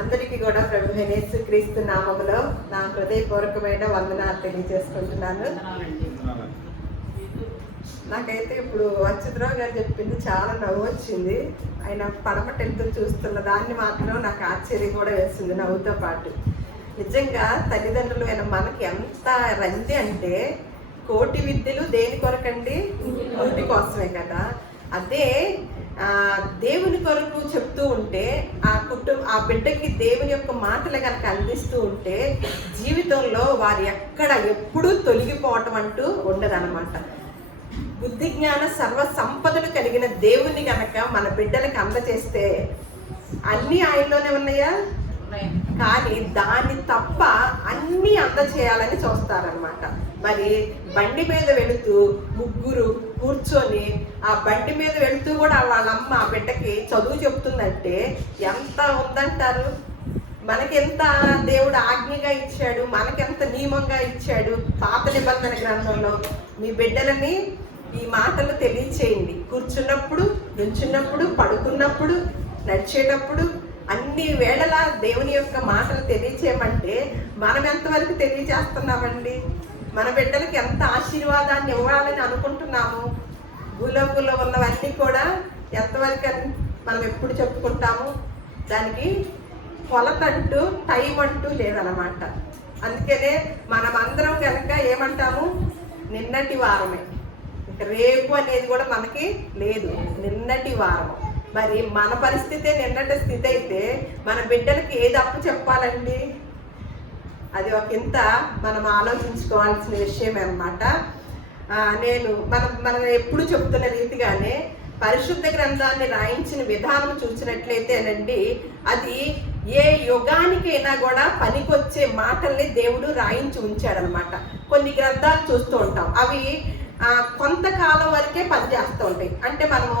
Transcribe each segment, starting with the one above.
అందరికీ కూడా ప్రభు యేసుక్రీస్తు నామములో నా హృదయపూర్వకమైన వందనాలు తెలియజేసుకుంటున్నాను. నాకైతే ఇప్పుడు అచ్యుతరావు గారు చెప్పింది చాలా నవ్వు వచ్చింది. ఆయన పడమటెంతో చూస్తున్న దాన్ని మాత్రం నాకు ఆశ్చర్యం కూడా వేసింది నవ్వుతో పాటు. నిజంగా తల్లిదండ్రులు మనకి ఎంత రంది అంటే, కోటి విద్యలు దేని కొరకండి? ఇంటి కోసమే కదా. అదే దేవుని కొరకు చెప్తూ ఉంటే ఆ బిడ్డకి దేవుని యొక్క మాటలు కనుక అందిస్తూ ఉంటే జీవితంలో వారు ఎప్పుడూ తొలగిపోవటం అంటూ ఉండదన్నమాట. బుద్ధి జ్ఞాన సర్వ సంపదలు కలిగిన దేవుని గనక మన బిడ్డలకు అందజేస్తే అన్నీ ఆయనలోనే ఉన్నాయా? కానీ దాన్ని తప్ప అన్నీ అందచేయాలని చూస్తారనమాట. మరి బండి మీద వెళుతూ ముగ్గురు కూర్చొని ఆ బండి మీద వెళుతూ కూడా వాళ్ళమ్మ ఆ బిడ్డకి చదువు చెప్తుందంటే ఎంత ఉందంటారు? మనకెంత దేవుడు ఆజ్ఞగా ఇచ్చాడు, మనకెంత నియమంగా ఇచ్చాడు. పాత నిబంధన గ్రంథంలో మీ బిడ్డలని ఈ మాటలు తెలియచేయండి. కూర్చున్నప్పుడు, నుంచున్నప్పుడు, పడుకున్నప్పుడు, నడిచేటప్పుడు అన్ని వేళలా దేవుని యొక్క మాటలు తెలియచేయమంటే మనం ఎంతవరకు తెలియజేస్తున్నామండి? మన బిడ్డలకి ఎంత ఆశీర్వాదాన్ని ఇవ్వాలని అనుకుంటున్నాము? భూలోకంలో ఉన్నవన్నీ కూడా ఎంతవరకు మనం ఎప్పుడు చెప్పుకుంటాము? దానికి కొలత అంటూ టైం అంటూ లేదన్నమాట. అందుకనే మనం అందరం కనుక ఏమంటాము? నిన్నటి వారమే, రేపు అనేది కూడా మనకి లేదు, నిన్నటి వారం. మరి మన పరిస్థితే నిన్నటి స్థితి అయితే మన బిడ్డలకి ఏది అప్పు చెప్పాలండి? అది ఒకంత మనం ఆలోచించుకోవాల్సిన విషయమే అన్నమాట. మనం ఎప్పుడు చెప్తున్న రీతిగానే పరిశుద్ధ గ్రంథాన్ని రాయించిన విధానం చూసినట్లయితేనండి, అది ఏ యుగానికైనా కూడా పనికొచ్చే మాటల్ని దేవుడు రాయించి ఉంచాడనమాట. కొన్ని గ్రంథాలు చూస్తూ ఉంటాం, అవి కొంతకాలం వరకే పనిచేస్తూ ఉంటాయి. అంటే మనము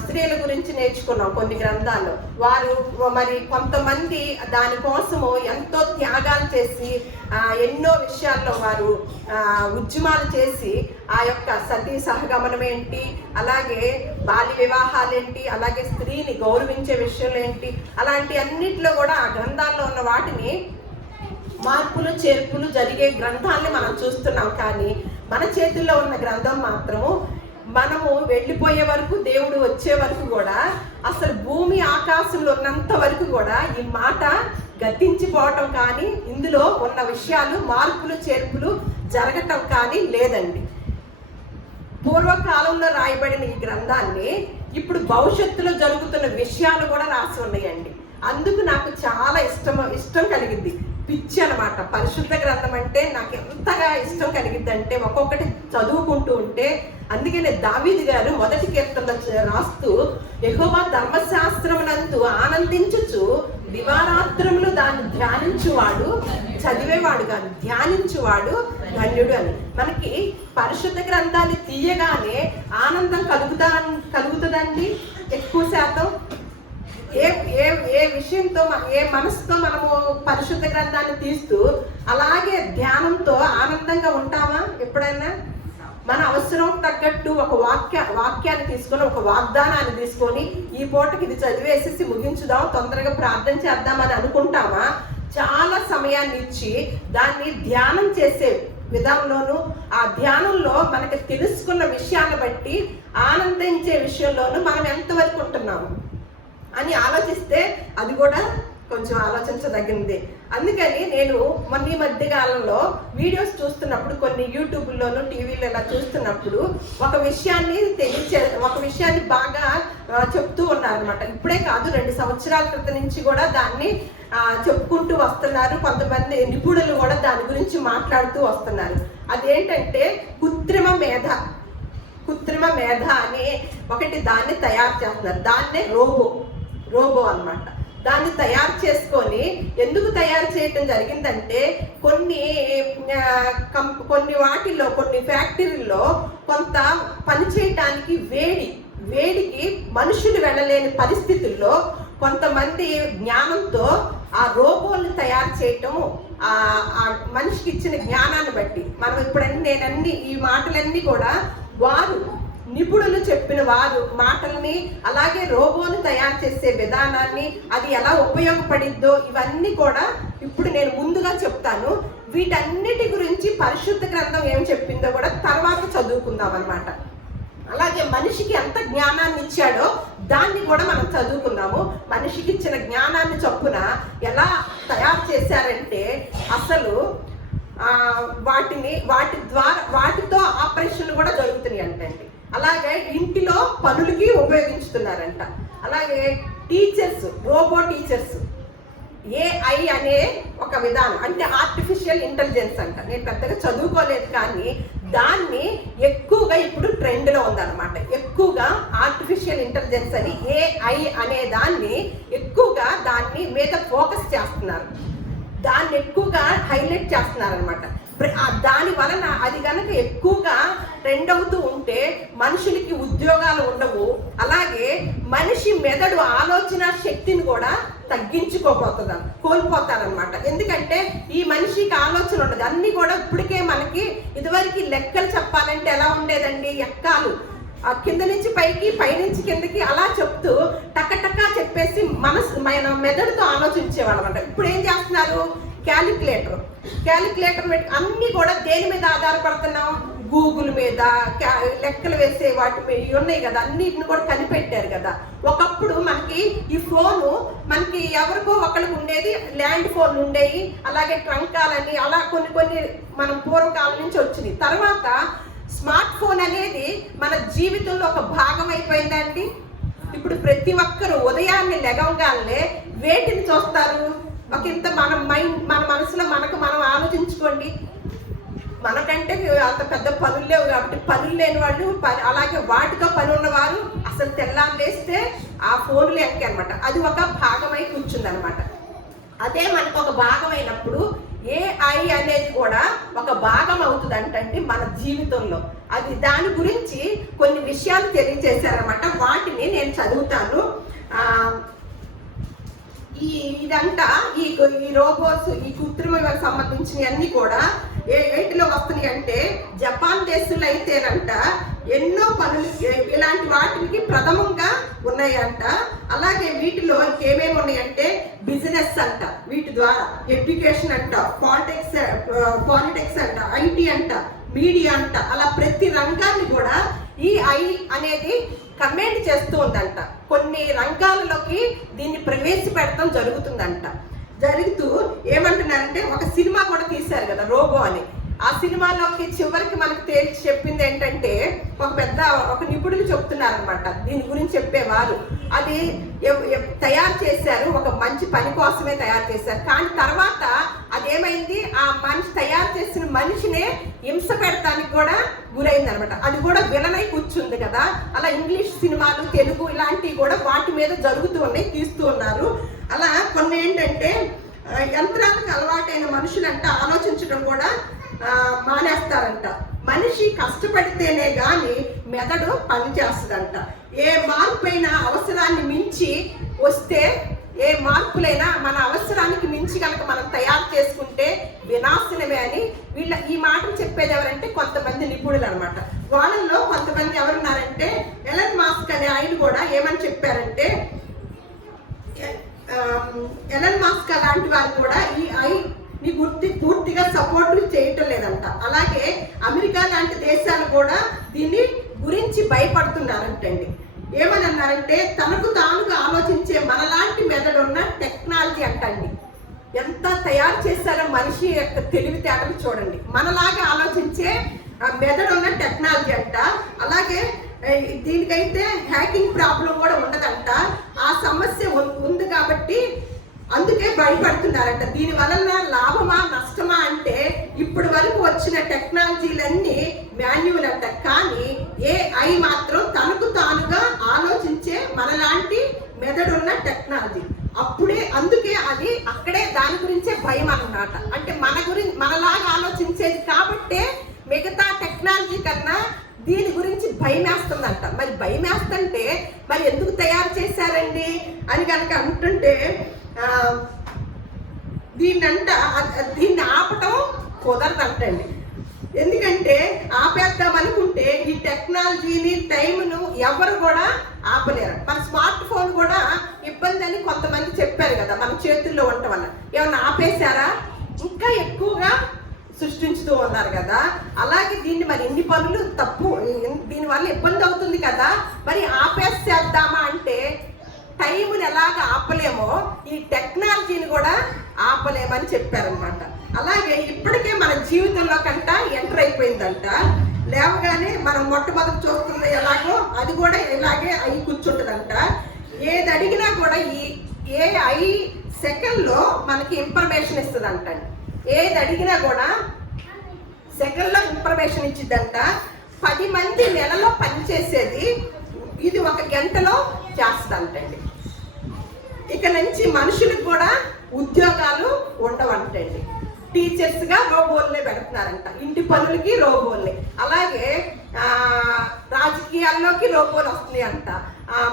స్త్రీల గురించి నేర్చుకున్నాం కొన్ని గ్రంథాల్లో. వారు మరి కొంతమంది దానికోసము ఎంతో త్యాగాలు చేసి ఎన్నో విషయాల్లో వారు ఉద్యమాలు చేసి ఆ యొక్క సతీ సహగమనం ఏంటి, అలాగే బాల్య వివాహాలు ఏంటి, అలాగే స్త్రీని గౌరవించే విషయంలో ఏంటి, అలాంటి అన్నిట్లో కూడా ఆ గ్రంథాల్లో ఉన్న వాటిని మార్పులు చేర్పులు జరిగే గ్రంథాలని మనం చూస్తున్నాం. కానీ మన చేతుల్లో ఉన్న గ్రంథం మాత్రము మనము వెళ్ళిపోయే వరకు, దేవుడు వచ్చే వరకు కూడా, అసలు భూమి ఆకాశంలో ఉన్నంత వరకు కూడా ఈ మాట గతించిపోవటం కానీ ఇందులో ఉన్న విషయాలు మార్పులు చేర్పులు జరగటం కానీ లేదండి. పూర్వకాలంలో రాయబడిన ఈ గ్రంథాన్ని ఇప్పుడు భవిష్యత్తులో జరుగుతున్న విషయాలు కూడా రాసి ఉన్నాయండి. అందుకు నాకు చాలా ఇష్టం కలిగింది. పిచ్చి అనమాట. పరిశుద్ధ గ్రంథం అంటే నాకు ఎంతగా ఇష్టం కలిగింది అంటే, ఒక్కొక్కటి చదువుకుంటూ ఉంటే, అందుకనే దావీదు గారు మొదటి కీర్తన రాస్తూ, యెహోవా ధర్మశాస్త్రమునందు ఆనందించుచు దివారాత్రములు దాన్ని ధ్యానించువాడు, చదివేవాడు కాదు ధ్యానించువాడు ధన్యుడు అని. మనకి పరిశుద్ధ గ్రంథాన్ని తీయగానే ఆనందం కలుగుతుందండి ఎక్కువ శాతం. ఏ విషయంతో, ఏ మనసుతో మనము పరిశుద్ధ గ్రంథాన్ని తీస్తూ అలాగే ధ్యానంతో ఆనందంగా ఉంటామా ఎప్పుడైనా? మన అవసరం తగ్గట్టు ఒక వాక్యాన్ని తీసుకొని, ఒక వాగ్దానాన్ని తీసుకొని, ఈ పూటకి ఇది చదివేసేసి ముగించుదాం, తొందరగా ప్రార్థన చేద్దామని అనుకుంటామా? చాలా సమయాన్ని ఇచ్చి దాన్ని ధ్యానం చేసే విధానంలోనూ, ఆ ధ్యానంలో మనకి తెలుసుకున్న విషయాన్ని బట్టి ఆనందించే విషయంలోనూ మనం ఎంతవరకు ఉంటున్నాము అని ఆలోచిస్తే అది కూడా కొంచెం ఆలోచించదగింది. అందుకని నేను ఈ మధ్య కాలంలో వీడియోస్ చూస్తున్నప్పుడు, కొన్ని యూట్యూబ్లోను టీవీలో ఇలా చూస్తున్నప్పుడు ఒక విషయాన్ని బాగా చెప్తూ ఉన్నారనమాట. ఇప్పుడే కాదు, 2 సంవత్సరాల క్రితం నుంచి కూడా దాన్ని చెప్పుకుంటూ వస్తున్నారు. కొంతమంది నిపుణులు కూడా దాని గురించి మాట్లాడుతూ వస్తున్నారు. అదేంటంటే కృత్రిమ మేధ అని ఒకటి దాన్ని తయారు చేస్తున్నారు. దాన్నే రోబో అన్నమాట. దాన్ని తయారు చేసుకొని ఎందుకు తయారు చేయటం జరిగిందంటే, కొన్ని వాటిల్లో, కొన్ని ఫ్యాక్టరీల్లో కొంత పని చేయటానికి వేడికి మనుషులు వెళ్ళలేని పరిస్థితుల్లో కొంతమంది జ్ఞానంతో ఆ రోబోల్ని తయారు చేయటము, ఆ మనిషికి ఇచ్చిన జ్ఞానాన్ని బట్టి మనం ఈ మాటలన్నీ కూడా వారు నిపుణులు చెప్పిన వారు మాటల్ని, అలాగే రోబోను తయారు చేసే విధానాన్ని, అది ఎలా ఉపయోగపడిద్దో ఇవన్నీ కూడా ఇప్పుడు నేను ముందుగా చెప్తాను. వీటన్నిటి గురించి పరిశుద్ధ గ్రంథం ఏం చెప్పిందో కూడా తర్వాత చదువుకుందాం అన్నమాట. అలాగే మనిషికి ఎంత జ్ఞానాన్ని ఇచ్చాడో దాన్ని కూడా మనం చదువుకుందాము. మనిషికి ఇచ్చిన జ్ఞానాన్ని చొప్పున ఎలా తయారు చేశారంటే అసలు వాటితో ఆపరేషన్లు కూడా జరుగుతున్నాయి అంటండి. అలాగే ఇంటిలో పనులకి ఉపయోగించుతున్నారంట. అలాగే టీచర్స్, రోబో టీచర్స్, ఏఐ అనే ఒక విధానం, అంటే ఆర్టిఫిషియల్ ఇంటెలిజెన్స్ అంట. నేను పెద్దగా చదువుకోలేదు కానీ దాన్ని ఎక్కువగా ఇప్పుడు ట్రెండ్లో ఉందన్నమాట. ఎక్కువగా ఆర్టిఫిషియల్ ఇంటెలిజెన్స్ అని ఏఐ అనే దాన్ని ఎక్కువగా దాన్ని మీద ఫోకస్ చేస్తున్నారు, దాన్ని ఎక్కువగా హైలైట్ చేస్తున్నారు అనమాట. దాని వలన అది కనుక ఎక్కువగా ట్రెండ్ అవుతూ ఉంటే మనుషులకి ఉద్యోగాలు ఉండవు. అలాగే మనిషి మెదడు ఆలోచన శక్తిని కూడా కోల్పోతారనమాట. ఎందుకంటే ఈ మనిషికి ఆలోచన ఉండదు. అన్ని కూడా ఇప్పటికే మనకి ఇదివరకు లెక్కలు చెప్పాలంటే ఎలా ఉండేదండి, ఎక్కాలు కింద నుంచి పైకి, పైనుంచి కిందకి అలా చెప్తూ టక్కటక్కా చెప్పేసి మన మెదడుతో ఆలోచించేవాళ్ళం అంట. ఇప్పుడు ఏం చేస్తున్నారు, క్యాలిక్యులేటర్ అన్ని కూడా దేని మీద ఆధారపడుతున్నాం, గూగుల్ మీద, లెక్కలు వేసే వాటి మీద ఉన్నాయి కదా, అన్నిటిని కూడా కనిపెట్టారు కదా. ఒకప్పుడు మనకి ఈ ఫోను మనకి ఎవరికో ఒకరికి ఉండేది, ల్యాండ్ ఫోన్ ఉండేవి, అలాగే ట్రంకాలని అలా కొన్ని మనం పూర్వకాలం నుంచి వచ్చింది. తర్వాత స్మార్ట్ ఫోన్ అనేది మన జీవితంలో ఒక భాగం అయిపోయిందండి. ఇప్పుడు ప్రతి ఒక్కరు ఉదయాన్నే లెగవగానే వేటిని చూస్తారు, ఒక ఇంత మన మనసులో మనం ఆలోచించుకోండి. మనకంటే అంత పెద్ద పనులు లేవు కాబట్టి పనులు లేని వాళ్ళు, అలాగే వాటితో పని ఉన్నవారు అసలు తెల్లారి లేస్తే ఆ ఫోన్లు ఎక్కి అనమాట. అది ఒక భాగమై కూర్చుంది అనమాట. అదే మనకు ఒక భాగం అయినప్పుడు ఏఐ అనేది కూడా ఒక భాగం అవుతుంది అంటండి మన జీవితంలో. అది దాని గురించి కొన్ని విషయాలు తెలియజేశారనమాట. వాటిని నేను చదువుతాను. ఇదంతా ఈ రోబోట్స్, ఈ కృత్రిమకు సంబంధించినవి అన్ని కూడా వేటిలో వస్తున్నాయి అంటే జపాన్ దేశంలో అయితేనంట ఎన్నో పనులు ఇలాంటి వాటికి ప్రథమంగా ఉన్నాయంట. అలాగే వీటిలో ఇంకేమేమి ఉన్నాయంటే బిజినెస్ అంట, వీటి ద్వారా ఎడ్యుకేషన్ అంట, పాలిటిక్స్ అంట, ఐటీ అంట, మీడియా అంట, అలా ప్రతి రంగాన్ని కూడా ఈ ఐ అనేది కమెంట్ చేస్తూ ఉందంట. కొన్ని రంగాలలోకి దీన్ని ప్రవేశపెడతాం జరుగుతూ ఏమంటున్నారంటే ఒక సినిమా కూడా తీశారు కదా రోబో అని. ఆ సినిమాలోకి చివరికి మనకు తేల్చి చెప్పింది ఏంటంటే ఒక నిపుణులు చెప్తున్నారనమాట, దీని గురించి చెప్పేవారు. అది తయారు చేశారు, ఒక మంచి పని కోసమే తయారు చేశారు. కానీ తర్వాత అదేమైంది, ఆ మనిషి తయారు చేసిన మనిషినే హింస పెడతానికి కూడా గురైంది అనమాట. అది కూడా విలనై కూర్చుంది కదా. అలా ఇంగ్లీష్ సినిమాలు, తెలుగు ఇలాంటివి కూడా వాటి మీద జరుగుతూ ఉన్నాయి, తీస్తూ ఉన్నారు. అలా కొన్ని ఏంటంటే యంత్రాలకు అలవాటైన మనుషులంట ఆలోచించడం కూడా మానేస్తారంట. మనిషి కష్టపడితేనే గాని మెదడు పనిచేస్తుందంట. ఏ మార్పైనా అవసరాన్ని మించి వస్తే, ఏ మార్పులైనా మన అవసరానికి మించి కనుక మనం తయారు చేసుకుంటే వినాశనమే అని ఈ మాటలు చెప్పేది ఎవరంటే కొంతమంది నిపుణులు అనమాట. వాళ్ళల్లో కొంతమంది ఎవరున్నారంటే ఎలన్ మాస్క్ అనే ఆయన కూడా ఏమని చెప్పారంటే, ఎలన్ మాస్క్ అలాంటి వారు కూడా ఈ ఐని పూర్తిగా సపోర్ట్ చేయటం లేదంట. అలాగే అమెరికా లాంటి దేశాలు కూడా దీన్ని గురించి భయపడుతున్నారంటండి. ఏమని అన్నారంటే తనకు తానుగా ఆలోచించే మనలాంటి మెదడున్న టెక్నాలజీ అంటండి. ఎంత తయారు చేశారో మనిషి యొక్క తెలివితేటలు చూడండి. మనలాగా ఆలోచించే మెదడున్న టెక్నాలజీ అంట. అలాగే దీనికైతే హ్యాకింగ్ ప్రాబ్లం కూడా ఉండదంట. ఆ సమస్య ఉంది కాబట్టి అందుకే భయపడుతున్నారంట. దీని వలన లాభమా నష్టమా అంటే ఇప్పటి వరకు వచ్చిన టెక్నాలజీలన్నీ మాన్యువల్ అంట. కానీ ఏఐ మాత్రం తనకు తానుగా ఆలోచించే మనలాంటి మెదడున్న టెక్నాలజీ. అందుకే అది అక్కడే దాని గురించే భయం అన్నమాట. అంటే మనలాగా ఆలోచించేది కాబట్టే మిగతా టెక్నాలజీ కన్నా దీని గురించి భయం వేస్తుందంట. మరి భయం వేస్తుంటే మరి ఎందుకు తయారు చేశారండి అని కనుక అంటుంటే దీన్ని ఆపటం కుదరదంటండి. ఎందుకంటే ఆపేద్దాం అనుకుంటే ఈ టెక్నాలజీని, టైంను ఎవరు కూడా ఆపలేరు. మన స్మార్ట్ ఫోన్ కూడా ఇబ్బంది అని కొంతమంది చెప్పారు కదా, మన చేతుల్లో ఉండటం వల్ల. ఏమన్నా ఆపేశారా? ఇంకా ఎక్కువగా సృష్టించుతూ ఉన్నారు కదా. అలాగే దీన్ని మరి ఇన్ని పనులు తప్పు, దీనివల్ల ఇబ్బంది అవుతుంది కదా, మరి ఆపేసేద్దామా అంటే టైంని ఎలాగ ఆపలేమో ఈ టెక్నాలజీని కూడా ఆపలేమని చెప్పారనమాట. అలాగే ఇప్పటికే మన జీవితంలో కంట ఎంటర్ అయిపోయిందంట. లేవగానే మనం మొట్టమొదటి చూస్తుంది ఎలాగో అది కూడా ఇలాగే అయి కూర్చుంటుందంట. ఏది అడిగినా కూడా ఈ AI సెకండ్లో మనకి ఇన్ఫర్మేషన్ ఇస్తుందంట. ఏది అడిగినా కూడా సెకండ్లో ఇన్ఫర్మేషన్ ఇచ్చిద్దంట. 10 మంది నెలలో పనిచేసేది ఇది 1 గంటలో చేస్తుందంటండి. ఇక నుంచి మనుషులకు కూడా ఉద్యోగాలు ఉండవంటండి. టీచర్స్గా రోబోల్నే పెడుతున్నారంట, ఇంటి పనులకి రోబోల్ని. అలాగే రాజకీయాల్లోకి రోబోలు వస్తున్నాయి అంట.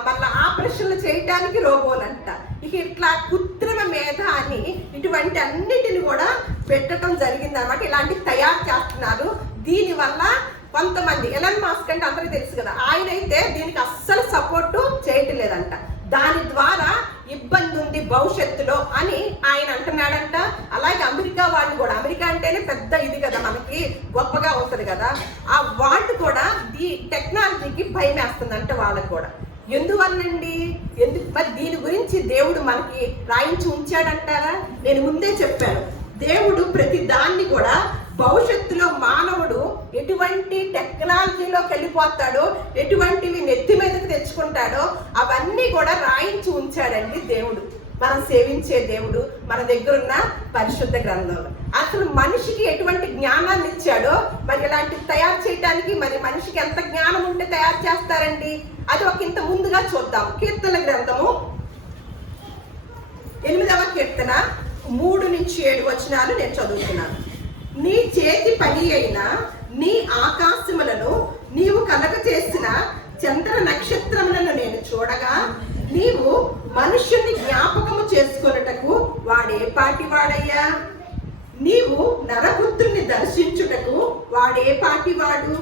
మళ్ళీ ఆపరేషన్లు చేయడానికి రోబోలు అంట. ఇక ఇట్లా కృత్రిమ మేధ అని ఇటువంటి అన్నిటిని కూడా పెట్టడం జరిగింది అనమాట. ఇలాంటివి తయారు చేస్తున్నారు. దీనివల్ల కొంతమంది, ఎలన్ మాస్క్ అంటే అందరికీ తెలుసు కదా, ఆయన అయితే దీనికి అస్సలు సపోర్టు చేయటం లేదంట. దాని ద్వారా ఇబ్బంది ఉంది భవిష్యత్తులో అని ఆయన అంటున్నాడంట. అలాగే అమెరికా వాళ్ళు కూడా, అమెరికా అంటేనే పెద్ద ఇది కదా, మనకి గొప్పగా ఉంటుంది కదా, ఆ వాళ్ళు కూడా ఈ టెక్నాలజీకి భయం వేస్తుందంట వాళ్ళకు కూడా. ఎందువల్లండి? మరి దీని గురించి దేవుడు మనకి రాయించి ఉంచాడంటారా? నేను ముందే చెప్పాను, దేవుడు ప్రతి దాన్ని కూడా భవిష్యత్తులో మానవుడు ఎటువంటి టెక్నాలజీలోకి వెళ్ళిపోతాడో, ఎటువంటివి నెత్తి మీదకి తెచ్చుకుంటాడో అవన్నీ కూడా రాయించి ఉంచాడండి దేవుడు. మనం సేవించే దేవుడు మన దగ్గర ఉన్న పరిశుద్ధ గ్రంథంలో. అసలు మనిషికి ఎటువంటి జ్ఞానాన్ని ఇచ్చాడో మరి ఇలాంటివి తయారు చేయడానికి, మరి మనిషికి ఎంత జ్ఞానం ఉంటే తయారు చేస్తారండి, అది ఒక ఇంత ముందుగా చూద్దాం. కీర్తన గ్రంథము 8వ కీర్తన 3 నుంచి 7 వచనాలు నేను చదువుతున్నాను. నీ చేతి పని అయిన నీ ఆకాశములను నీవు కలగ చేసిన చంద్ర నక్షత్రములను నేను చూడగా, నీవు మనుష్యుని జ్ఞాపకము చేసుకొనుటకు వాడే పాటి వాడయ్యా? నీవు నరపుత్రుని దర్శించుటకు వాడే పాటి వాడు?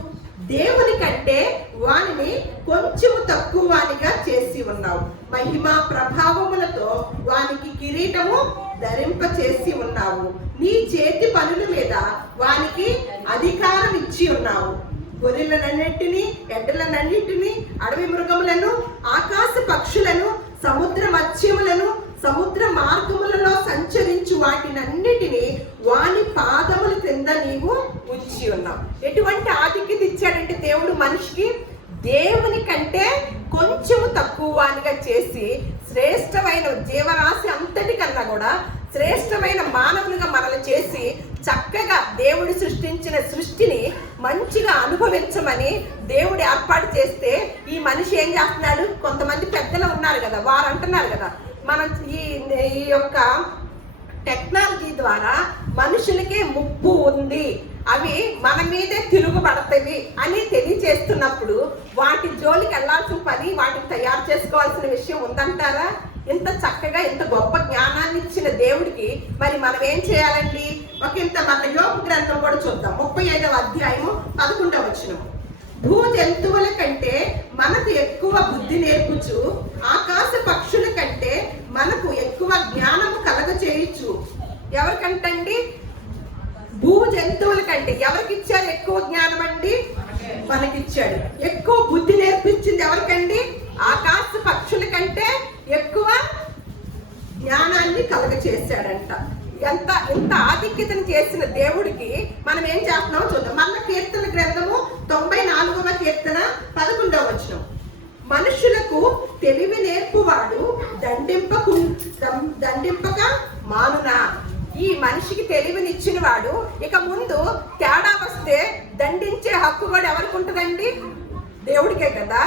దేవుని కంటే వానిని కొంచెము తక్కువ వానిగా చేసి ఉన్నావు. మహిమా ప్రభావములతో వానికి కిరీటము ధరింప చేసి ఉన్నావు. నీ చేతి పనుల మీద వానికి అధికారం ఇచ్చి ఉన్నావు. గొర్రెలనన్నిటినీ, ఎడ్డలనన్నిటినీ, అడవి మృగములను, ఆకాశ పక్షులను, సముద్ర మత్స్యములను, సముద్ర మార్గములలో సంచరించు వాటినన్నిటినీ వాని పాదముల క్రింద నీవు ఉంచి ఉన్నావు. ఎటువంటి ఆధిక్యత ఇచ్చాడంటే దేవుడు మనిషికి, దేవుని కంటే కొంచెము తక్కువ వానిగా చేసి శ్రేష్టమైన జీవరాశి అంతటికన్నా కూడా శ్రేష్టమైన మానవులుగా మనల్ని చేసి చక్కగా దేవుడు సృష్టించిన సృష్టిని మంచిగా అనుభవించమని దేవుడు ఏర్పాటు చేస్తే ఈ మనిషి ఏం చేస్తున్నాడు? కొంతమంది పెద్దలు ఉన్నారు కదా, వారు అంటున్నారు కదా, మనం ఈ యొక్క టెక్నాలజీ ద్వారా మనుషులకే ముప్పు ఉంది, అవి మన మీదే తిరుగుబడతాయి అని తెలియచేస్తున్నప్పుడు వాటి జోలికి వెళ్లాల్సిన పని, వాటిని తయారు చేసుకోవాల్సిన విషయం ఉందంటారా? ఇంత చక్కగా ఇంత గొప్ప జ్ఞానాన్ని ఇచ్చిన దేవుడికి మరి మనం ఏం చేయాలండి? మన యోబు గ్రంథం కూడా చూద్దాం. 35వ అధ్యాయము 11వ వచనం. భూ జంతువుల కంటే మనకు ఎక్కువ బుద్ధి నేర్పుచు, ఆకాశ పక్షుల కంటే మనకు ఎక్కువ జ్ఞానము కలగ చేయొచ్చు. ఎవరికంటండి? భూ జంతువుల కంటే. ఎవరికి ఇచ్చారు ఎక్కువ జ్ఞానం అండి? మనకిచ్చాడు. ఎక్కువ బుద్ధి నేర్పించింది ఎవరికండి? ఆకాశ పక్షుల కంటే ఎక్కువ జ్ఞానాన్ని కలగ చేశాడంట. ఇంత ఆధిక్యతను చేసిన దేవుడికి మనం ఏం చేస్తున్నామో చూద్దాం. మళ్ళీ కీర్తన గ్రంథము 94వ కీర్తన 11వ వచనం. మనుషులకు తెలివి నేర్పువాడు దండింపక మానునా? ఈ మనిషికి తెలివినిచ్చిన వాడు ఇక ముందు తేడా వస్తే దండించే హక్కు కూడా ఎవరికి ఉంటుందండి? దేవుడికే కదా.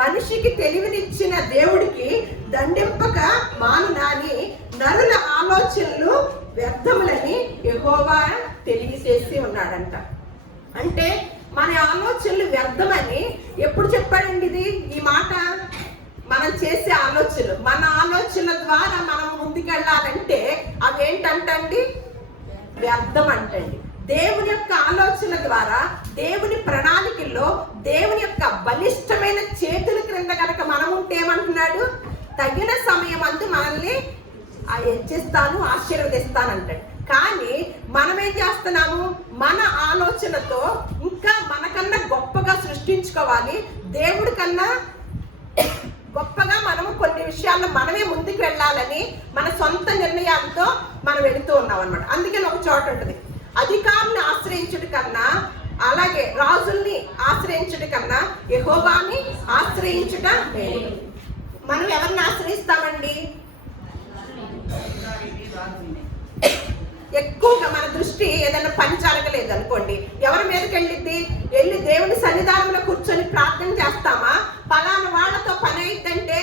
మనిషికి తెలివినిచ్చిన దేవుడికి దండింపక మానునాని నరుల ఆలోచనలు వ్యర్థములని యెహోవా తెలియజేసి ఉన్నాడంట. అంటే మన ఆలోచనలు వ్యర్థమని ఎప్పుడు చెప్పాడండి ఇది? ఈ మాట మనం చేసే ఆలోచనలు, మన ఆలోచనల ద్వారా మనం ముందుకెళ్ళాలంటే అవేంటంటండి? వ్యర్థం అంటండి. దేవుని యొక్క ఆలోచన ద్వారా, దేవుని ప్రణాళికల్లో, దేవుని యొక్క బలిష్టమైన చేతుల క్రింద కనుక మనం ఉంటే ఏమంటున్నాడు? తగిన సమయం అందు మనల్ని హెచ్చిస్తాను, ఆశీర్వదిస్తానంటాడు. కానీ మనం ఏం చేస్తున్నాము? మన ఆలోచనతో ఇంకా మనకన్నా గొప్పగా సృష్టించుకోవాలి, దేవుడి కన్నా గొప్పగా మనము కొన్ని విషయాల్లో మనమే ముందుకు వెళ్ళాలని మన సొంత నిర్ణయాలతో మనం వెళుతూ ఉన్నాం అనమాట. అందుకని ఒక చోట ఉంటుంది, అధికారులను ఆశ్రయించుట కన్నా, అలాగే రాజుల్ని ఆశ్రయించుట కన్నా యెహోవాని ఆశ్రయించుట మేలు. మనం ఎవరిని ఆశ్రయిస్తామండి? ఎక్కువగా మన దృష్టి ఏదైనా పని జరగలేదు అనుకోండి, ఎవరి మీదకి వెళ్ళి దేవుని సన్నిధానంలో కూర్చొని ప్రార్థన చేస్తామా? పలానా వాళ్ళతో పని అయిద్దంటే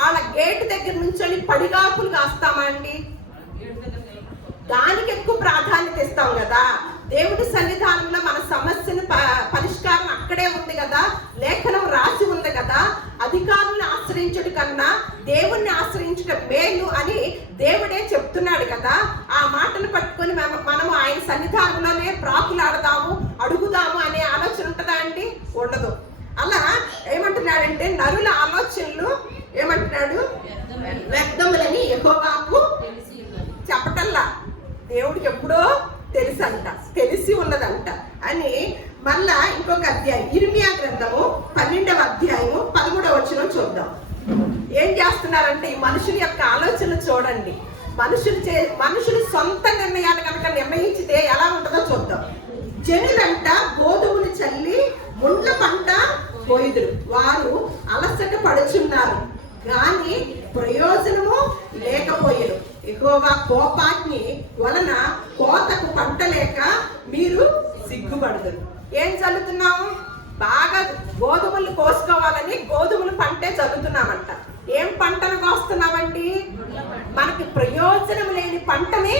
వాళ్ళ గేటు దగ్గర నుంచొని పడిగాపులు కాస్తామా అండి? దానికి ఎక్కువ ప్రాధాన్యత ఇస్తాం కదా. దేవుడి సన్నిధానంలో మన సమస్యను పరిష్కారం అక్కడే ఉంది కదా, లేఖనం రాసి ఉంది కదా. అధికారులను ఆశ్రయించడం కన్నా దేవుణ్ణి ఆశ్రయించడం మేలు అని దేవుడే చెప్తున్నాడు కదా. ఆ మాటను పట్టుకొని మనము ఆయన సన్నిధానంలోనే ప్రాకులాడదాము, అడుగుదాము అనే ఆలోచన ఉంటుందా అండి? ఉండదు. అలా ఏమంటున్నాడంటే, నరుల ఆలోచనలు ఏమంటున్నాడు? వ్యర్థములని యెహోవాకు చెప్పటల్లా, దేవుడికి ఎప్పుడో తెలిసి ఉన్నదంట అని. మళ్ళా ఇంకొక అధ్యాయం, ఇర్మియా గ్రంథము 12వ అధ్యాయము 13వ వచనం చూద్దాం. ఏం చేస్తున్నారంటే, ఈ మనుషుల యొక్క ఆలోచన చూడండి. మనుషులు సొంత నిర్ణయాలు కనుక నిర్ణయించితే ఎలా ఉంటుందో చూద్దాం. జనులంట గోధుమలు చల్లి ముండ్ల పంట పోయిదురు, వారు అలసట పడుచున్నారు కానీ ప్రయోజనము లేకపోయేరు. యెహోవా కోపాగ్ని వలన కోతకు పంట లేక మీరు సిగ్గుపడదురు. ఏం చల్లుతున్నాము? బాగా గోధుమలు కోసుకోవాలని గోధుమలు పంటే చల్లుతున్నామంట. ఏం పంటను కోస్తున్నామండి? మనకి ప్రయోజనం లేని పంటని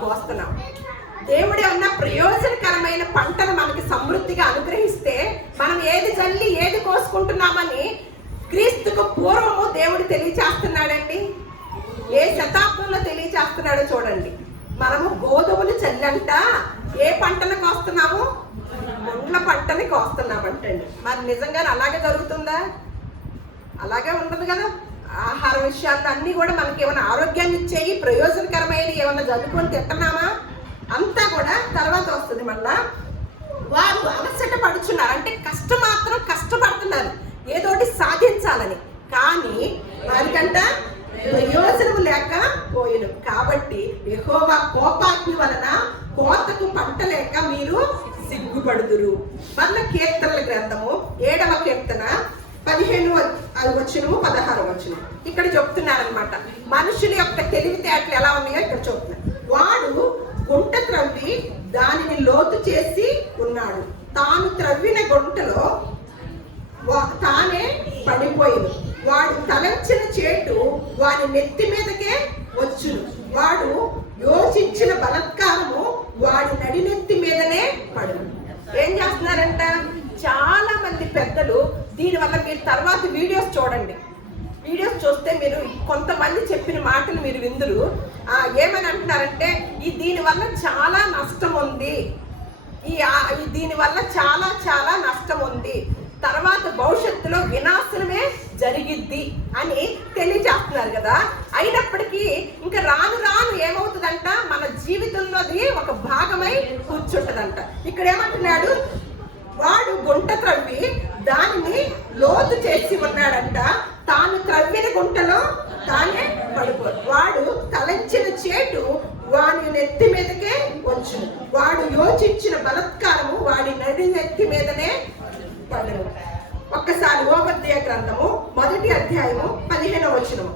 కోస్తున్నాం. దేవుడే ఉన్న ప్రయోజనకరమైన పంటను మనకి సమృద్ధిగా అనుగ్రహిస్తే మనం ఏది చల్లి ఏది కోసుకుంటున్నామని క్రీస్తుకు పూర్వము దేవుడు తెలియచేస్తున్నాడండి. ఏ శతాబ్దంలో తెలియచేస్తున్నాడో చూడండి. మనము గోధుమలు చల్లంట ఏ పంటను కోస్తున్నాము? ముండ్ల పంటని కోస్తున్నామంటండి. మరి నిజంగా అలాగే జరుగుతుందా? అలాగే ఉండదు కదా. ఆహార విషయాల్లో అన్నీ కూడా మనకి ఏమైనా ఆరోగ్యాన్ని ఇచ్చేయి, ప్రయోజనకరమైన ఏమైనా చదువుకొని తింటున్నామా? అంతా కూడా తర్వాత వస్తుంది. మళ్ళా వారు అలసట పడుచున్నారు, అంటే కష్టపడుతున్నారు ఏదోటి సాధించాలని, కానీ వారికంట ప్రయోజనం లేక పోయిను. కాబట్టి యెహోవా కోపాగ్ని వలన కోతకు పంట లేక మీరు సిగ్గుపడుదురు. మళ్ళీ కీర్తనల గ్రంథము 7వ కీర్తన 15వ వచనము 16వ వచనం ఇక్కడ చెప్తున్నారనమాట. మనుషుల యొక్క తెలివితేటలు ఎలా ఉన్నాయో ఇక్కడ చెప్తున్నారు. వాడు గుంట త్రవ్వి దానిని లోతు చేసి ఉన్నాడు, తాను త్రవ్విన గుంటలో తానే పడిపోయింది. వాడు తలంచిన చేటు వాడి నెత్తి మీదకే వచ్చును, వాడు యోచించిన బలత్కారము వాడి నడినెత్తి మీదనే పడును. ఏం చేస్తున్నారంట చాలా మంది పెద్దలు? దీనివల్ల మీరు తర్వాత వీడియోస్ చూడండి. వీడియోస్ చూస్తే మీరు కొంతమంది చెప్పిన మాటలు మీరు విందురు. ఏమని అంటున్నారంటే, దీనివల్ల చాలా నష్టం ఉంది, దీనివల్ల చాలా నష్టం ఉంది, తర్వాత భవిష్యత్తులో వినాశనమే జరిగిద్ది అని తెలియజేస్తున్నారు కదా. అయినప్పటికీ ఇంకా రాను ఏమవుతుందంట, మన జీవితంలోది ఒక భాగమై కూర్చుంటదంట. ఇక్కడ ఏమంటున్నాడు? వాడు గుంట త్రవ్వి దానిని లోతు చేసి ఉన్నాడంట, తాను త్రవ్విన గుంటలో తానే పడిపో. వాడు తలంచిన చేటు వాడి నెత్తి మీదకే వచ్చును, వాడు యోచించిన బలత్కారము వాడి నడి నెత్తి మీదనే పడును. ఒక్కసారి ఓబద్య గ్రంథము 1వ అధ్యాయము 15వ వచనము.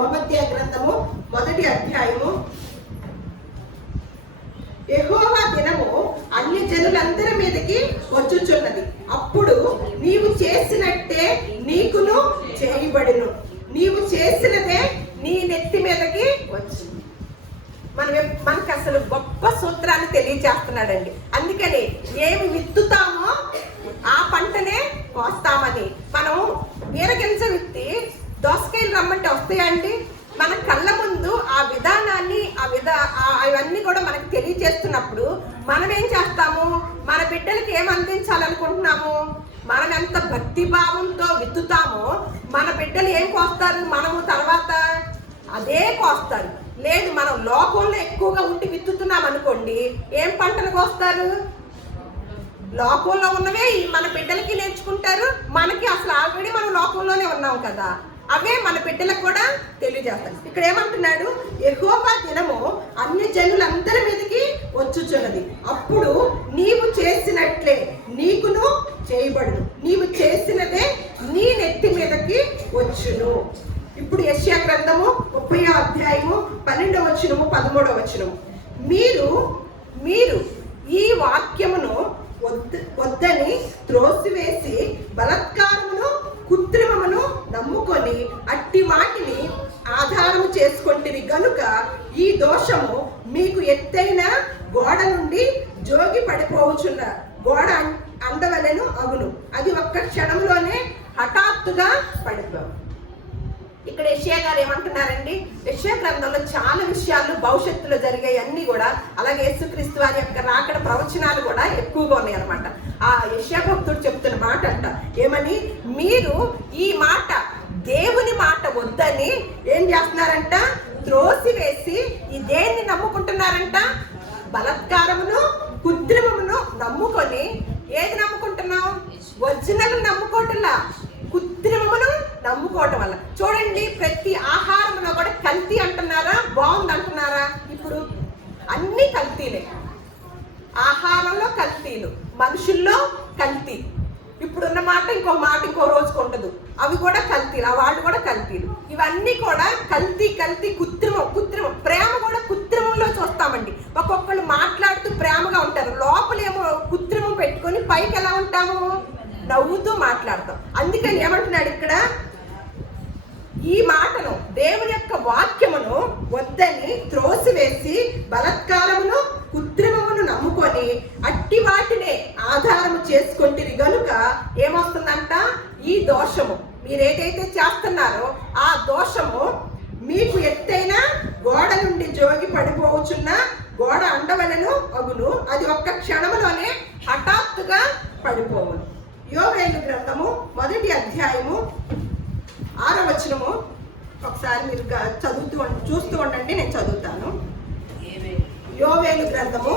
ఓబద్య గ్రంథము 1వ అధ్యాయము. యెహోవా దినము అన్ని జనులందరి మీదకి వచ్చుచున్నది, అప్పుడు నీవు చేసినట్టే నీకును చేయబడును, నీవు చేసినదే నీ నెత్తి మీదకి వచ్చింది. మనకు అసలు గొప్ప సూత్రాన్ని తెలియజేస్తున్నాడండి. అందుకని ఏమి విత్తుతామో ఆ పంటనే కోస్తామని. మనం వీరగింజ విత్తి దోసకాయలు రమ్మంటే వస్తాయండి? మన కళ్ళ ముందు ఆ విధానాన్ని అవన్నీ కూడా మనకు తెలియజేస్తున్నప్పుడు మనం ఎంత భక్తి భావంతో విత్తుతామో మన బిడ్డలు ఏం కోస్తారు, మనము తర్వాత అదే కోస్తారు. లేదు మనం లోకంలో ఎక్కువగా ఉండి విత్తుతున్నాం అనుకోండి, ఏం పంటలు కోస్తారు? లోకంలో ఉన్నవే మన బిడ్డలకి నేర్చుకుంటారు. మనకి అసలు ఆల్రెడీ మనం లోకంలోనే ఉన్నాం కదా, అవే మన బిడ్డలకు కూడా తెలియజేస్తారు. ఇక్కడ ఏమంటున్నాడు, యెహోవా దినము అన్య జనులందరి మీదకి వచ్చుచున్నది, అప్పుడు నీవు చేసినట్లే నీకును చేయబడును, నీవు చేసినదే నీ నెత్తి మీదకి వచ్చును. ఇప్పుడు యెషయా గ్రంథము 30వ అధ్యాయము 12వ వచనము 13వ వచనము, మీరు ఈ వాక్యమును వద్దని త్రోసివేసి బలత్కారమును కృత్రిమమును నమ్ముకొని అట్టి వాటిని ఆధారము చేసుకొంటిరి గనుక ఈ దోషము మీకు ఎత్తైన గోడ నుండి జోగి పడిపోవచ్చున్న గోడ అందవలెను అగును, అది ఒక్క క్షణంలోనే హఠాత్తుగా పడిపోవు. ఇక్కడ యెషయా గారు ఏమంటున్నారండి, యెషయా గ్రంథంలో చాలా విషయాలు భవిష్యత్తులో జరిగాయి అన్ని కూడా, అలాగే యేసుక్రీస్తు వారి యొక్క రాకడ ప్రవచనాలు కూడా ఎక్కువగా ఉన్నాయి అనమాట. ఆ యెషయా భక్తుడు చెప్తున్న మాట అంట, ఏమని, మీరు ఈ మాట దేవుని మాట వద్దని ఏం చేస్తున్నారంట, త్రోసివేసి ఈ దేన్ని నమ్ముకుంటున్నారంట, బలత్కారమును కృత్రిమమును నమ్ముకొని. ఏది నమ్ముకుంటున్నావు? ఒరిజినల్ నమ్ముకోవటంలా, కృత్రిమమును నమ్ముకోవటం వల్ల. చూడండి, ప్రతి ఆహారంలో కూడా కల్తీ అంటున్నారా, బాగుంది అంటున్నారా? ఇప్పుడు అన్ని కల్తీలే, ఆహారంలో కల్తీలు, మనుషుల్లో కల్తీ. ఇప్పుడున్న మాట ఇంకో రోజుకు ఉండదు, అవి కూడా కల్తీలు, ఆ వాళ్ళు కూడా కల్తీలు. ఇవన్నీ కూడా కల్తీ, కృత్రిమం. ప్రేమ కూడా కృత్రిమంలో చూస్తామండి. ఒక్కొక్కళ్ళు మాట్లాడుతూ ప్రేమగా ఉంటారు, లోపలేమో కృత్రిమం పెట్టుకొని పైకి ఎలా ఉంటాము, నవ్వుతూ మాట్లాడతాం. అందుకని ఏమంటున్నాడు ఇక్కడ, ఈ మాటను దేవుని యొక్క వాక్యమును వద్దని త్రోసివేసి బలత్కారమును కృత్రిమమును నమ్ముకొని అట్టి వాటినే ఆధారము చేసుకొంటిరి గనుక ఏమొస్తుందంట, ఈ దోషము మీరేదైతే చేస్తున్నారో ఆ దోషము మీకు ఎత్తైన గోడ నుండి జోగి పడిపోవచ్చున్న గోడ అండవలెను అగును, అది ఒక్క క్షణములోనే హఠాత్తుగా పడిపోవును. యోవేలు గ్రంథము 1వ అధ్యాయము 6వ వచనము ఒకసారి మీరు చూస్తూ ఉండండి, నేను చదువుతాను. యోవేలు గ్రంథము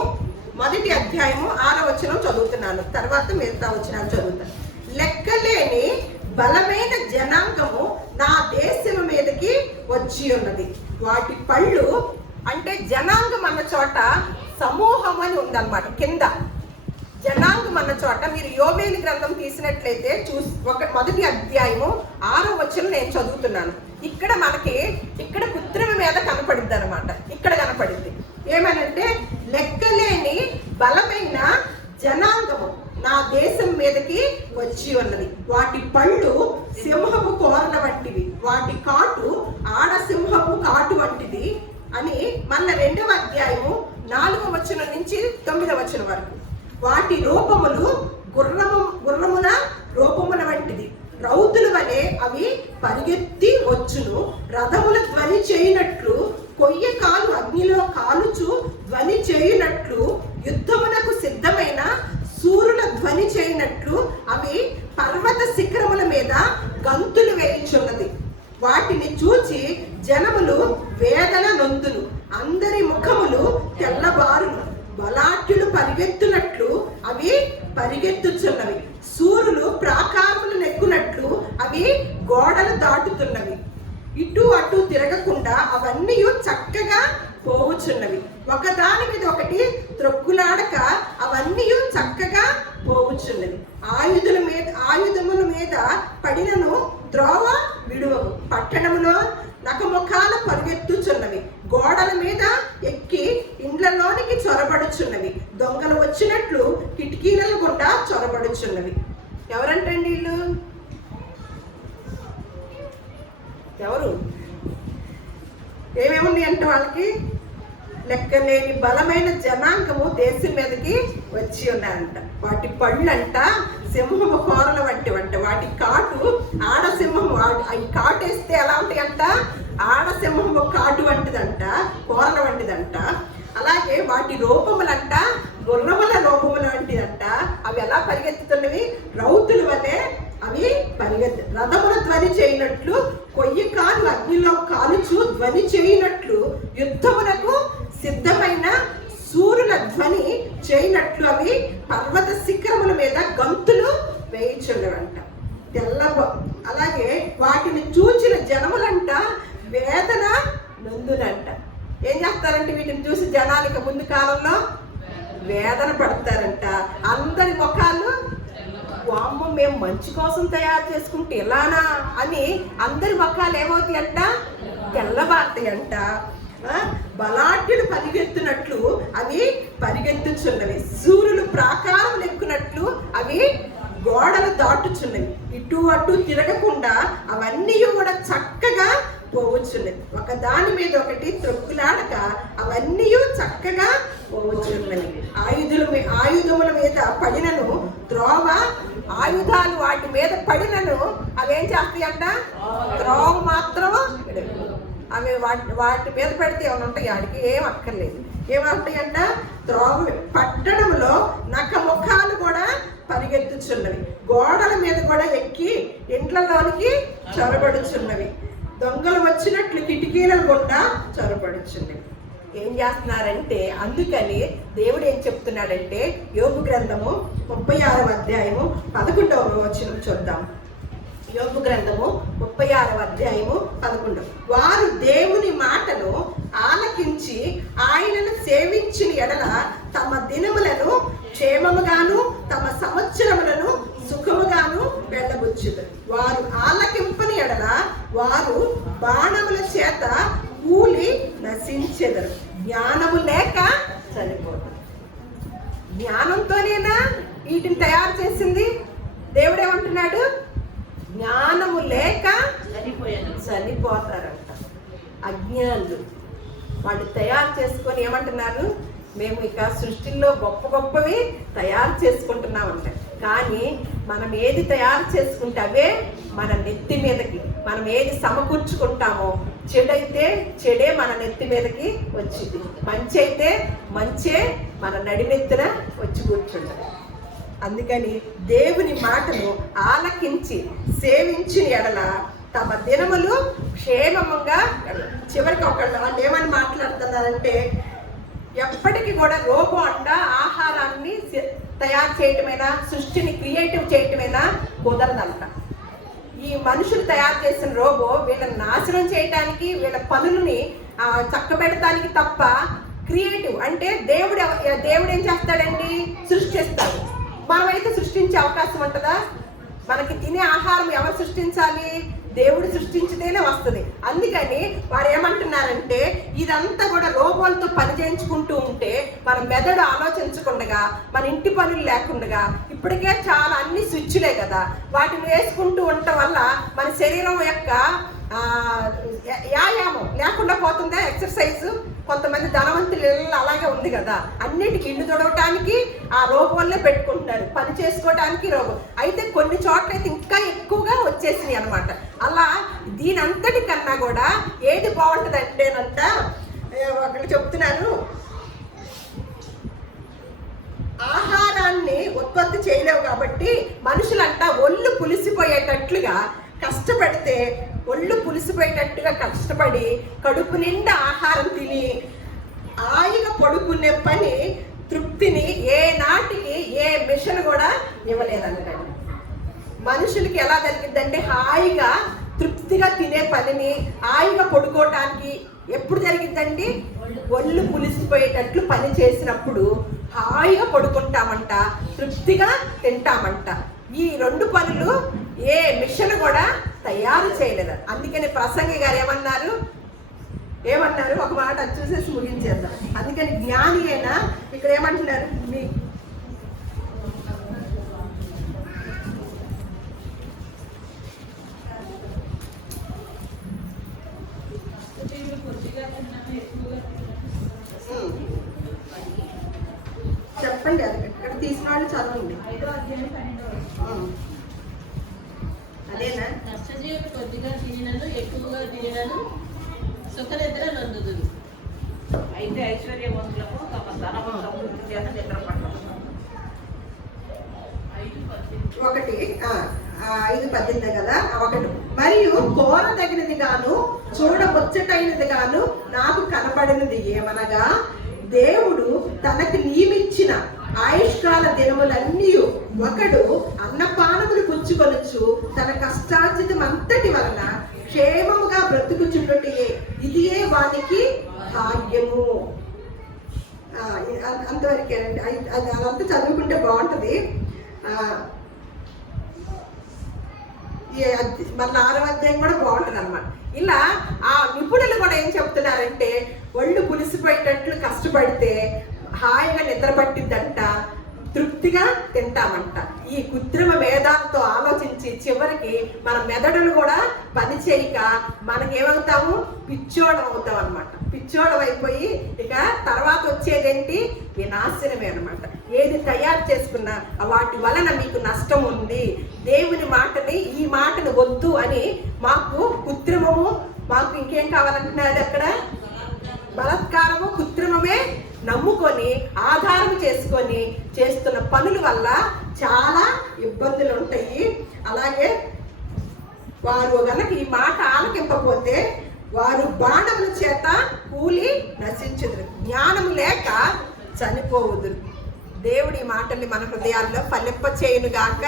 1వ అధ్యాయము 6వ వచనం చదువుతున్నాను, తర్వాత మిగతా వచనాలు చదువుతాను. లెక్కలేని బలమైన జనాంగము నా దేశము మీదకి వచ్చి ఉన్నది, వాటి పళ్ళు అంటే జనాంగం అన్న చోట సమూహం అని ఉందన్నమాట. కింద జనాంగం అన్న చోట మీరు యోవేలు గ్రంథం తీసినట్లయితే 1వ అధ్యాయము 6వ వచనం నేను చదువుతున్నాను. ఇక్కడ కృత్రిమ మీద కనపడిద్ది అనమాట. ఇక్కడ కనపడింది ఏమనంటే, లెక్కలేని బలమైన జనాంగము నా దేశం మీదకి వచ్చి ఉన్నది, వాటి పళ్ళు సింహపు కోరల వంటివి, వాటి కాటు ఆడ సింహపు కాటు వంటిది అని మళ్ళీ 2వ అధ్యాయము 4వ వచనం నుంచి 9వ వచనం వరకు. వాటి రూపములు గుర్రముల రూపముల వంటిది, రౌతుల వలె అవి పరిగెత్తి వచ్చును, రథముల ధ్వని చేయునట్లు, కొయ్య కాలు అగ్నిలో కాలుచు ధ్వని చేయునట్లు, యుద్ధమునకు సిద్ధమైన సూర్యుల ధ్వని చేయునట్లు అవి పర్వత శిఖరముల మీద గంతులు వేయుచున్నది. వాటిని చూచి జనములు వేదన నొందును, అందరి ముఖములు తెల్లబారును, బలాఢ్యులు పరిగెత్తునట్లు అవి పరిగెత్తుచున్నవి, సూర్యులు ప్రాకారములు నెక్కునట్లు అవి గోడలు దాటుతున్నవి, ఇటు అటు తిరగకుండా అవన్నీ చక్కగా పోవుచున్నవి, ఒకదాని మీద ఒకటి త్రొక్కులాడక అవన్నీ చక్కగా పోవుచున్నవి, ఆయుధముల మీద పడినను త్రోవ విడువవు, పట్టణములో నకముఖాల పరిగెత్తుచున్నవి, గోడల మీద ఎక్కి ఇండ్లలోనికి చొరబడుచున్నవి, దొంగలు వచ్చినట్లు కిటికీల గుండా చొరబడుచున్నవి. ఎవరంటండి వీళ్ళు? ఎవరు? ఏమేముంది అంటే వాళ్ళకి లెక్కలేని బలమైన జనాంగము దేశం మీదకి వచ్చి ఉన్నారంట. వాటి పళ్ళంట సింహము కోరల వంటివంట, వాటి కాటు ఆడసింహము, అవి కాటేస్తే ఎలా ఉంటాయంట, ఆడసింహము కాటు వంటిదంట, కోరల వంటిదంట. అలాగే వాటి రూపములంట గుర్రముల రూపముల వంటిదంట, అవి ఎలా పరిగెత్తుతున్నవి? రౌతుల వలె అవి రథముల ధ్వని చేయనట్లు, కొయ్యి కాళ్ళు అగ్నిలో కాలుచు ధ్వని చేయనట్లు, యుద్ధమునకు సిద్ధమైన సూర్యుల ధ్వని చేయనట్లు అవి పర్వత శిఖరముల మీద గంతులు వేయించుండవంట. అలాగే వాటిని చూచిన జనములంట వేదన నొందునంట. ఏం చేస్తారంటే వీటిని చూసి జనాలకి ముందు కాలంలో వేదన పడతారంట. అందరి ముఖాలు వామ్మ మేము మంచి కోసం తయారు చేసుకుంటే ఎలానా అని అందరి ముఖాలు ఏమవుతాయంట? తెల్లబారుతాయంట. బలాఢ్యులు పరిగెత్తునట్లు అవి పరిగెత్తుచున్నవి, సూర్యులు ప్రాకారం ఎక్కునట్లు అవి గోడలు దాటుచున్నవి, ఇటు అటు తిరగకుండా అవన్నీ కూడా చక్కగా పోవచ్చున్నది, ఒక దాని మీద ఒకటి త్రొక్కులాడక అవన్నీ చక్కగా పోవచ్చున్నవి. ఆయుధముల మీద పడినను త్రోవ, ఆయుధాలు వాటి మీద పడినను అవేం చేస్తాయంట? త్రోవ మాత్రం అవి వాటి మీద పెడితే ఏమైనా ఉంటాయి? ఆడికి ఏం అక్కర్లేదు. ఏమంటాయంట? త్రోవ పట్టణంలో నక్క ముఖాలు కూడా పరిగెత్తుచున్నవి, గోడల మీద కూడా ఎక్కి ఇంట్లలోనికి చొరబడుచున్నవి, దొంగలు వచ్చినట్లు కిటికీల గుండా చొరబడుచున్నవి. ఏం చేస్తున్నారంటే, అందుకని దేవుడు ఏం చెప్తున్నాడంటే, యోబు గ్రంథము 36వ అధ్యాయము 11వ వచనం చూద్దాం. యోబు గ్రంథము 36వ అధ్యాయము 11. వారు దేవుని మాటను ఆలకించి ఆయనను సేవించిన ఎడల తమ దినములను క్షేమముగాను తమ సంవత్సరములను సుఖముగాను వెళ్ళబుచ్చుదు. వారు ఆలకింపని ఎడల వారు బాణముల చేత కూలి నశించెదరు. జ్ఞానము లేక చనిపోతారు. జ్ఞానంతోనేనా వీటిని తయారు చేసింది? దేవుడు ఏమంటున్నాడు? జ్ఞానము లేక చనిపోతారంట. అజ్ఞానులు వాళ్ళు తయారు చేసుకొని ఏమంటున్నారు? మేము ఇక సృష్టిలో గొప్ప గొప్పవి తయారు చేసుకుంటున్నామంట. కానీ మనం ఏది తయారు చేసుకుంటే అవే మన నెత్తి మీదకి, మనం ఏది సమకూర్చుకుంటామో, చెడైతే చెడే మన నెత్తి మీదకి వచ్చింది, మంచి అయితే మంచే మన నడినెత్తిన వచ్చి కూర్చుంటుంది. అందుకని దేవుని మాటను ఆలకించి సేవించిన ఎడల తమ దినములు క్షేమంగా. చివరికి వాళ్ళు ఏమని మాట్లాడుతున్నారంటే, ఎప్పటికీ కూడా రోబో అంట ఆహారాన్ని తయారు చేయటమైనా, సృష్టిని క్రియేటివ్ చేయటమైనా కుదరదంట. ఈ మనుషులు తయారు చేసిన రోబో వీళ్ళని నాశనం చేయటానికి, వీళ్ళ పనులని చక్కబెడటానికి తప్ప క్రియేటివ్ అంటే దేవుడు ఏం చేస్తాడండి? సృష్టిస్తాడు. మనమైతే సృష్టించే అవకాశం ఉంటుందా? మనకి తినే ఆహారం ఎవరు సృష్టించాలి? దేవుడు సృష్టించితేనే వస్తుంది. అందుకని వారు ఏమంటున్నారంటే, ఇదంతా కూడా రోబోలతో పని చేయించుకుంటూ ఉంటే మన మెదడు ఆలోచించకుండా, మన ఇంటి పనులు లేకుండా, ఇప్పటికే చాలా అన్ని స్విచ్లే కదా, వాటిని వేసుకుంటూ ఉండటం వల్ల మన శరీరం యొక్క వ్యాయామం లేకుండా పోతుందా? ఎక్సర్సైజ్. కొంతమంది ధనవంతులు అలాగే ఉంది కదా, అన్నిటికీ ఇల్లు తొడవటానికి ఆ రోబోలే పెట్టుకుంటున్నారు, పని చేసుకోవడానికి రోబో. అయితే కొన్ని చోట్ల అయితే ఇంకా ఎక్కువగా వచ్చేసినాయి అనమాట. అలా దీని అంతటి కన్నా కూడా ఏది బాగుంటుంది అంటేనంట, ఒకళ్ళు చెప్తున్నారు, ఆహారాన్ని ఉత్పత్తి చేయలేవు కాబట్టి మనుషులంట ఒళ్ళు పులిసిపోయేటట్లుగా కష్టపడితే, ఒళ్ళు పులిసిపోయేటట్టుగా కష్టపడి కడుపు నిండా ఆహారం తిని హాయిగా పడుకునే పని, తృప్తిని ఏ నాటికి ఏ మిషన్ కూడా ఇవ్వలేదన్నమాట. మనుషులకి ఎలా జరిగిద్దంటే, హాయిగా తృప్తిగా తినే పనిని హాయిగా పడుకోవటానికి ఎప్పుడు జరిగిద్దండి? ఒళ్ళు పులిసిపోయేటట్లు పని చేసినప్పుడు హాయిగా పడుకుంటామంట, తృప్తిగా తింటామంట. ఈ రెండు పనులు ఏ మిషన్ కూడా తయారు చేయలేదు. అందుకని ప్రసంగి గారు ఏమన్నారు? ఒక మాట చూసేసి ముగించేద్దాం. అందుకని జ్ఞాని అయినా ఇక్కడ ఏమంటున్నారు? మీ చెప్పండి, అది ఇక్కడ తీసిన వాళ్ళు చదవండి. అదేనా? నష్టజీవి కొద్దిగా తినను ఎక్కువగా తినను సుఖనిద్ర నందుదురు. అయితే ఐశ్వర్యవంతులకు తమ ధనము సమృద్ధి చేత నిద్ర పట్టదు. ఒకటి 5:18 కదా. ఒకటి, మరియు కోరదగినది గాను చూడముచ్చటైనది గాను నాకు కనపడినది ఏమనగా, దేవుడు తనకు నియమించిన ఆయుష్కాల దినములన్నీ ఒకడు అన్నపానములు పుచ్చుకొనొచ్చు తన కష్టార్జితం అంతటి వలన క్షేమముగా బ్రతుకుచున్నట్టే ఇదియే వానికి భాగ్యము. అంతవరకేనండి. అదంతా చదువుకుంటే బాగుంటుంది. మళ్ళీ 6వ అధ్యాయం కూడా బాగుంటుంది అనమాట. ఇలా ఆ నిపుణులు కూడా ఏం చెప్తున్నారంటే, ఒళ్ళు పులిసిపోయేటట్లు కష్టపడితే హాయిగా నిద్ర పట్టిద్దంట, తృప్తిగా తింటామంట. ఈ కృత్రిమ వేదాలతో ఆలోచించి చివరికి మన మెదడులు కూడా పని చేయక మనకేమవుతాము, పిచ్చోడం అవుతాం అనమాట. పిచ్చోడం అయిపోయి ఇక తర్వాత వచ్చేదేంటి, వినాశనమే అనమాట. ఏది తయారు చేసుకున్నా వాటి వలన మీకు నష్టం ఉంది. దేవుని మాటని, ఈ మాటను వద్దు అని మాకు కృత్రిమము, మాకు ఇంకేం కావాలంటున్నది అక్కడ, బలాత్కారము, కృత్రిమమే నమ్ముకొని ఆధారం చేసుకొని చేస్తున్న పనుల వల్ల చాలా ఇబ్బందులు ఉంటాయి. అలాగే వారు గనక ఈ మాట ఆలకింపకపోతే వారు బాణముల చేత కూలి నశించుదురు, జ్ఞానం లేక చనిపోవుదురు. దేవుడి మాటల్ని మన హృదయాల్లో ఫలింప చేయునుగాక.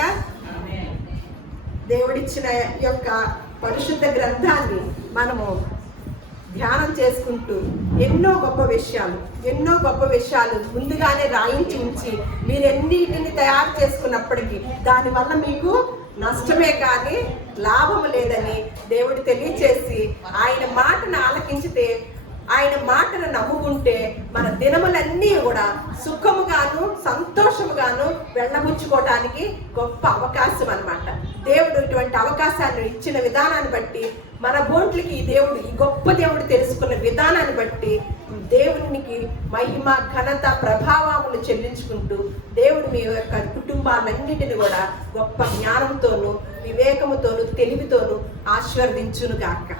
దేవుడిచ్చిన యొక్క పరిశుద్ధ గ్రంథాన్ని మనము ధ్యానం చేసుకుంటూ ఎన్నో గొప్ప విషయాలు ముందుగానే రాయించి ఉంచి మీరెన్నిటిని తయారు చేసుకున్నప్పటికీ దానివల్ల మీకు నష్టమే కానీ లాభము లేదని దేవుడు తెలియచేసి, ఆయన మాటను ఆలకించితే, ఆయన మాటను నమ్ముకుంటే మన దినములన్నీ కూడా సుఖముగాను సంతోషముగాను వెళ్ళబుచ్చుకోవటానికి గొప్ప అవకాశం అన్నమాట. దేవుడు ఇటువంటి అవకాశాన్ని ఇచ్చిన విధానాన్ని బట్టి, మన బోట్లకి ఈ గొప్ప దేవుడు తెలుసుకున్న విధానాన్ని బట్టి దేవునికి మహిమ, ఘనత, ప్రభావములు చెల్లించుకుంటూ దేవుడు మీ యొక్క కుటుంబాలన్నిటిని కూడా గొప్ప జ్ఞానంతోనూ, వివేకముతోనూ, తెలివితోనూ ఆశీర్వదించునుగాక.